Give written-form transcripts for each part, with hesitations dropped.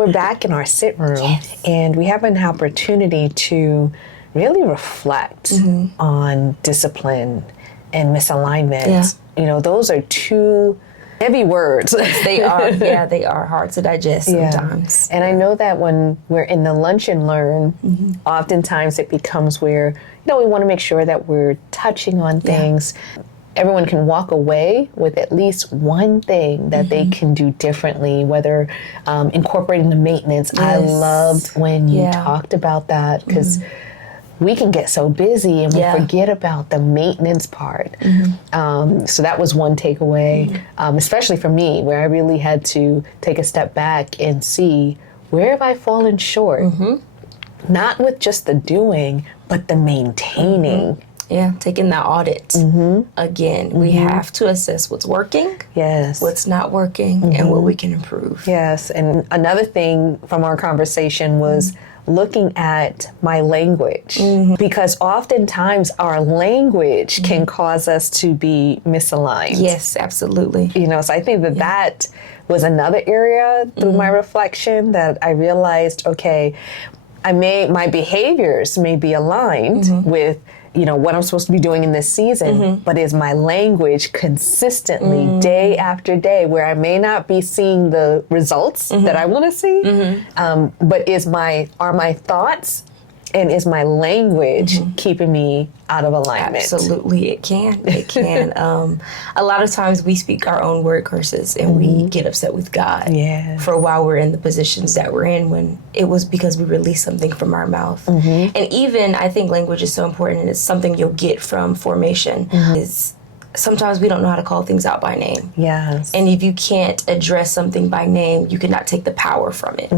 We're back in our sit room, and we have an opportunity to really reflect on discipline and misalignment. Yeah. You know, those are two heavy words. They are, they are hard to digest sometimes. And I know that when we're in the lunch and learn, oftentimes it becomes where, we want to make sure that we're touching on things. Everyone can walk away with at least one thing that they can do differently, whether incorporating the maintenance. I loved when you talked about that, because we can get so busy and we forget about the maintenance part. So that was one takeaway, especially for me, where I really had to take a step back and see, where have I fallen short? Not with just the doing, but the maintaining. Yeah, taking that audit. Again, we have to assess what's working, what's not working, and what we can improve. Yes, and another thing from our conversation was looking at my language, because oftentimes our language can cause us to be misaligned. Yes, absolutely. So I think that was another area through my reflection that I realized, okay, my behaviors may be aligned with what I'm supposed to be doing in this season, but is my language consistently day after day, where I may not be seeing the results that I want to see, but are my thoughts and is my language keeping me out of alignment? Absolutely, it can. It can. A lot of times we speak our own word curses and we get upset with God for why we're in the positions that we're in, when it was because we released something from our mouth. And even, I think language is so important, and it's something you'll get from formation, is sometimes we don't know how to call things out by name. Yes. And if you can't address something by name, you cannot take the power from it.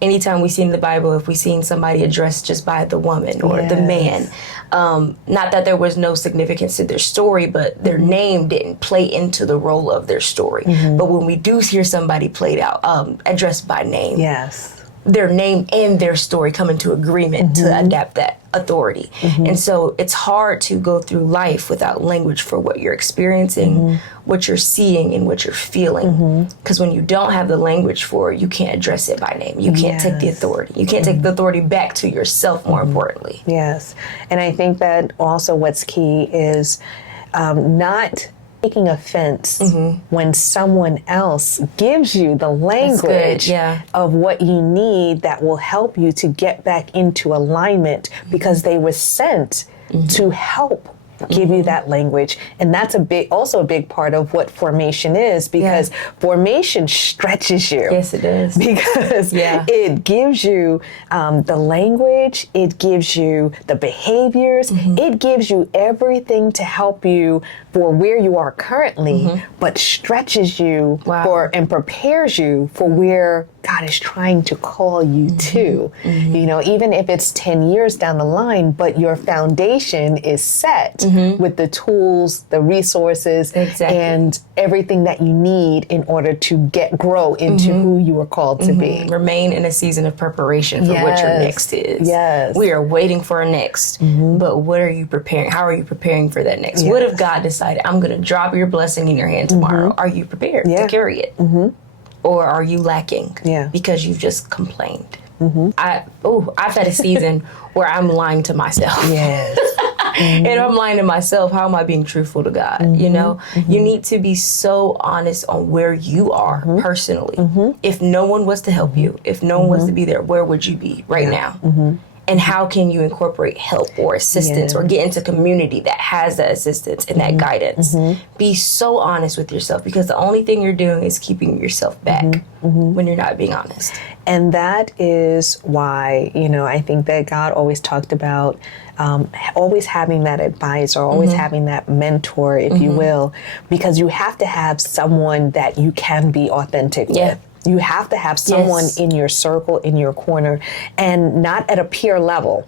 Anytime we see in the Bible, if we seen somebody addressed just by the woman or the man, not that there was no significance to their story, but their name didn't play into the role of their story. But when we do hear somebody played out, addressed by name, their name and their story come into agreement to adapt that authority. And so it's hard to go through life without language for what you're experiencing, what you're seeing, and what you're feeling. Because when you don't have the language for it, you can't address it by name. You can't take the authority. You can't take the authority back to yourself, more importantly. Yes. And I think that also what's key is not taking offense when someone else gives you the language of what you need that will help you to get back into alignment, because they were sent to help give you that language. And that's also a big part of what formation is, because formation stretches you. Yes, it does. Because it gives you the language, it gives you the behaviors, it gives you everything to help you for where you are currently, but stretches you and prepares you for where God is trying to call you to. Even if it's 10 years down the line, but your foundation is set with the tools, the resources, and everything that you need in order to grow into who you are called to be. Remain in a season of preparation for what your next is. We are waiting for a next, but what are you preparing? How are you preparing for that next? What if God decided, I'm going to drop your blessing in your hand tomorrow? Are you prepared to carry it? Or are you lacking because you've just complained? I've had a season where I'm lying to myself. And I'm lying to myself. How am I being truthful to God? You need to be so honest on where you are personally. If no one was to help you, if no one was to be there, where would you be right now? And how can you incorporate help or assistance or get into community that has that assistance and that guidance? Be so honest with yourself, because the only thing you're doing is keeping yourself back when you're not being honest. And that is why, I think that God always talked about always having that advisor, always having that mentor, if you will, because you have to have someone that you can be authentic with. You have to have someone in your circle, in your corner, and not at a peer level.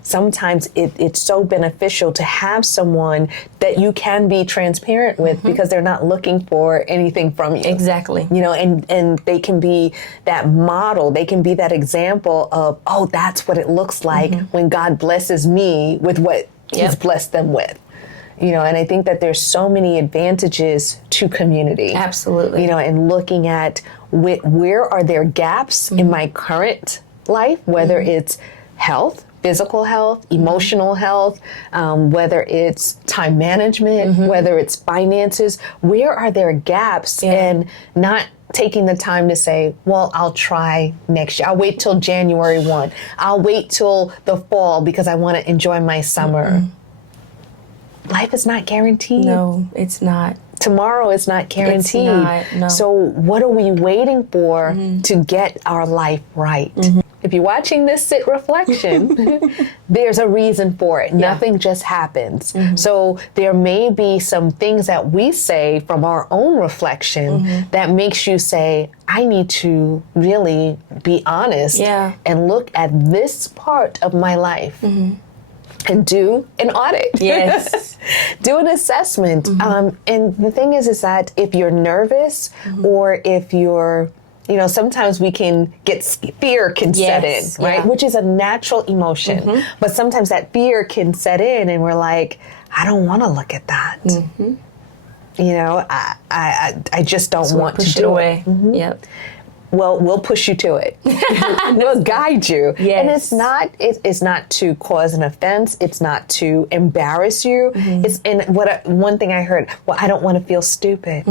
Sometimes it's so beneficial to have someone that you can be transparent with, because they're not looking for anything from you. Exactly. And they can be that model. They can be that example of, oh, that's what it looks like when God blesses me with what He's blessed them with. And I think that there's so many advantages to community. Absolutely. And looking at where are there gaps in my current life, whether it's health, physical health, emotional health, whether it's time management, whether it's finances, where are there gaps, and not taking the time to say, well, I'll try next year. I'll wait till January 1. I'll wait till the fall because I want to enjoy my summer. Life is not guaranteed. No, it's not. Tomorrow is not guaranteed. It's not, no. So what are we waiting for to get our life right? If you're watching this sit reflection, there's a reason for it. Nothing just happens. So there may be some things that we say from our own reflection that makes you say, I need to really be honest and look at this part of my life. And do an audit. Yes. Do an assessment. And the thing is that if you're nervous or if you're, sometimes we can get fear can set in, right? Which is a natural emotion. But sometimes that fear can set in and we're like, I don't want to look at that. I just don't want to do it. Yep. Well, we'll push you to it. We'll guide you. Yes. And it's not to cause an offense. It's not to embarrass you. One thing I heard, well, I don't want to feel stupid.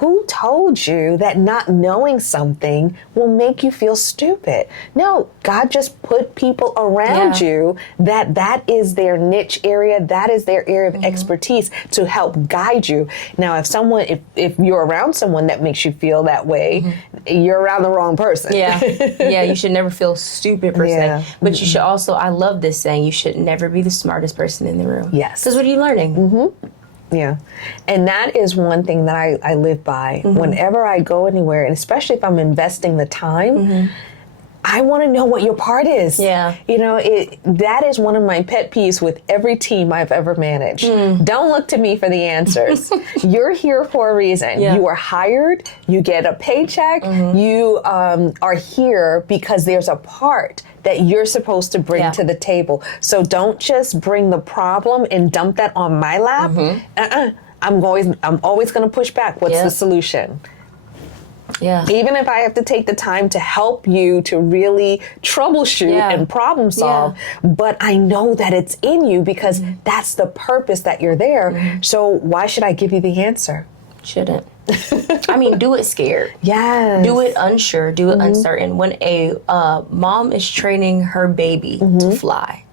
Who told you that not knowing something will make you feel stupid? No, God just put people around you that is their niche area, that is their area of expertise to help guide you. Now, if you're around someone that makes you feel that way, you're around the wrong person. Yeah, you should never feel stupid per se. But you should also, I love this saying, you should never be the smartest person in the room. Yes. Because what are you learning? Yeah. And that is one thing that I live by. Whenever I go anywhere, and especially if I'm investing the time, I want to know what your part is. Yeah. That is one of my pet peeves with every team I've ever managed. Don't look to me for the answers. You're here for a reason. Yeah. You are hired. You get a paycheck. You are here because there's a part that you're supposed to bring to the table. So don't just bring the problem and dump that on my lap. I'm always going to push back. What's the solution? Yeah. Even if I have to take the time to help you to really troubleshoot and problem solve, but I know that it's in you because that's the purpose that you're there. So why should I give you the answer? Shouldn't. I mean, do it scared. Yes. Do it unsure. Do it uncertain. When a mom is training her baby to fly,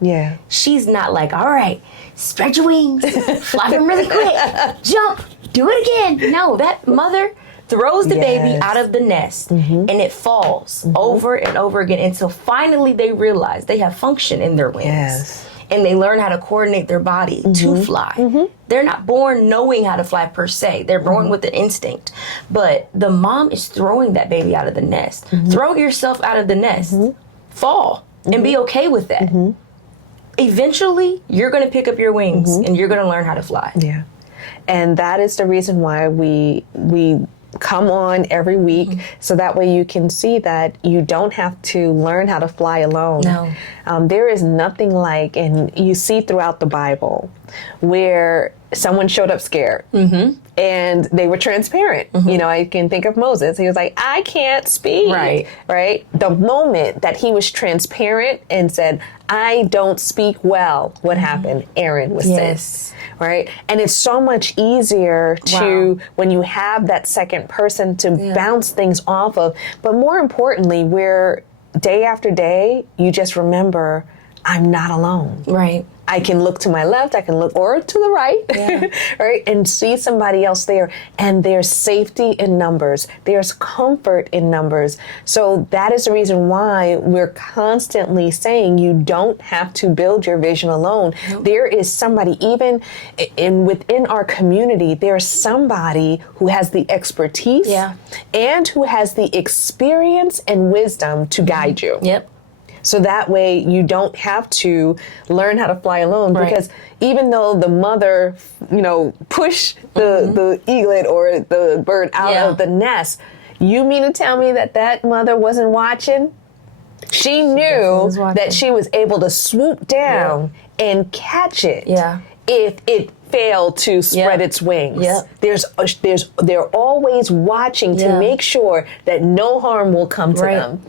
she's not like, all right, spread your wings, fly them really quick, jump, do it again. No, that mother throws the baby out of the nest and it falls over and over again until finally they realize they have function in their wings. And they learn how to coordinate their body to fly. They're not born knowing how to fly per se. They're born with an instinct. But the mom is throwing that baby out of the nest. Throw yourself out of the nest. Fall and be okay with that. Eventually, you're going to pick up your wings and you're going to learn how to fly. Yeah. And that is the reason why we come on every week so that way you can see that you don't have to learn how to fly alone. No. There is nothing like, and you see throughout the Bible, where someone showed up scared and they were transparent. I can think of Moses. He was like, I can't speak. Right. The moment that he was transparent and said, I don't speak well, what happened? Aaron was sent. Right? And it's so much easier to, when you have that second person to bounce things off of, but more importantly, where day after day, you just remember, I'm not alone. Right. I can look to my left, I can look or to the right, right, and see somebody else there. And there's safety in numbers. There's comfort in numbers. So that is the reason why we're constantly saying you don't have to build your vision alone. There is somebody, even within our community, there's somebody who has the expertise and who has the experience and wisdom to guide you. So that way you don't have to learn how to fly alone because even though the mother, pushed the eaglet or the bird out of the nest, you mean to tell me that mother wasn't watching? She knew that she was able to swoop down and catch it if it fail to spread its wings. Yep. They're always watching to make sure that no harm will come to them.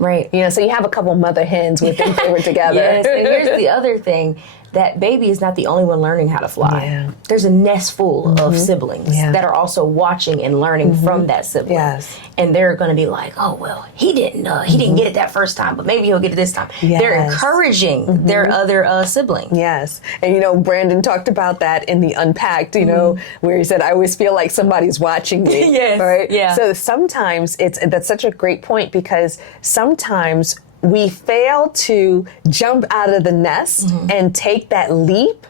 Right. You know, so you have a couple mother hens within favor together. Yes, and here's the other thing. That baby is not the only one learning how to fly. Yeah. There's a nest full of siblings that are also watching and learning from that sibling. Yes. And they're going to be like, oh, well, he didn't get it that first time, but maybe he'll get it this time. Yes. They're encouraging their other sibling. Yes. And, you know, Brandon talked about that in the Unpacked, you know, where he said, I always feel like somebody's watching me. Yes. Right? Yeah. So sometimes that's such a great point, because sometimes we fail to jump out of the nest and take that leap,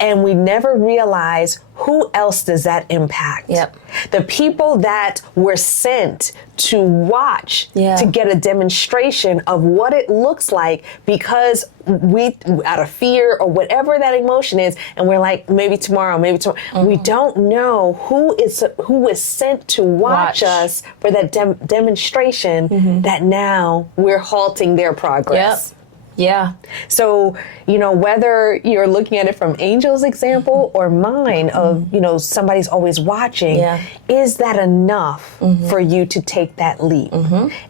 and we never realize who else does that impact. Yep. The people that were sent to watch, to get a demonstration of what it looks like, because we, out of fear or whatever that emotion is, and we're like, maybe tomorrow, we don't know who is sent to watch us for that demonstration that now we're halting their progress. Yep. Yeah. So, you know, whether you're looking at it from Angel's example or mine of, you know, somebody's always watching, is that enough for you to take that leap?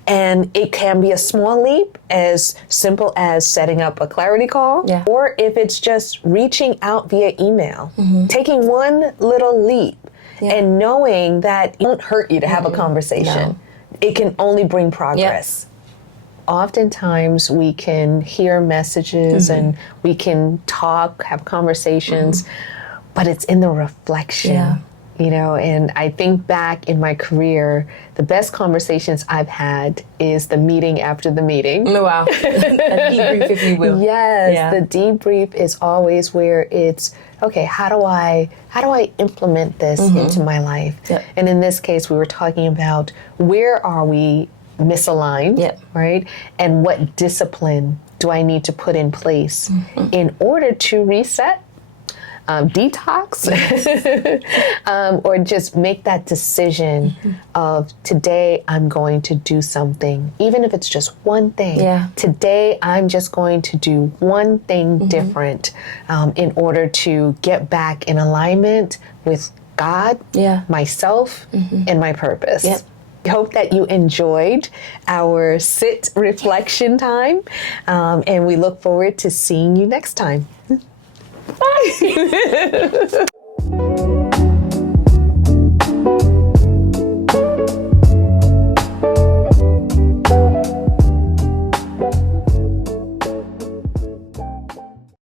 And it can be a small leap, as simple as setting up a clarity call, or if it's just reaching out via email, taking one little leap and knowing that it won't hurt you to have a conversation. No. It can only bring progress. Oftentimes we can hear messages and we can talk, have conversations, but it's in the reflection, you know, and I think back in my career, the best conversations I've had is the meeting after the meeting. Oh, wow. A debrief, if you will. Yes, the debrief is always where it's, okay, how do I implement this into my life? Yep. And in this case, we were talking about, where are we misaligned, right? And what discipline do I need to put in place in order to reset, detox, or just make that decision of, today I'm going to do something, even if it's just one thing. Today I'm just going to do one thing different, in order to get back in alignment with God, myself, and my purpose. I hope that you enjoyed our sit reflection time, and we look forward to seeing you next time. Bye.